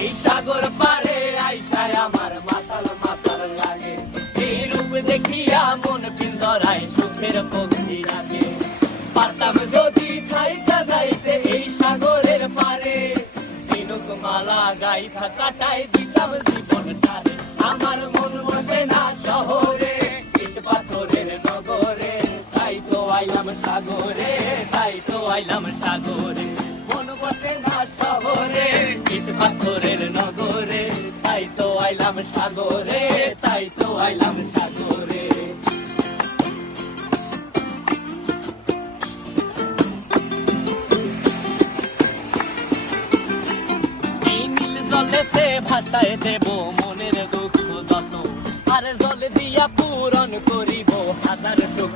এই সাগর পারে আইসায় আমার মাতাল মাতাল লাগে। এই রূপ দেখিয়া মন পিঞ্জরায় সুখের পক্ষী লাগে। পারতাম যদি থাইকা যাইতে এই সাগরের পারে, ঝিনুক মালা গাইথা কাটাই দিতাম জীবনটারে। আমার মন বসে না শহরে, ইট পাথরের নগরে, তাই তো আইলাম সাগরে, তাই তো আইলাম সাগরে। মন বসে না শহরে, ইট পাথরের নগরে, তাই তো আইলাম সাগরে, তাই তো আইলাম সাগরে। এই নীল জলেতে ভাসায় দেব মনের দুঃখ যত, আর জল দিয়া পূরণ করিব হাজার সুখ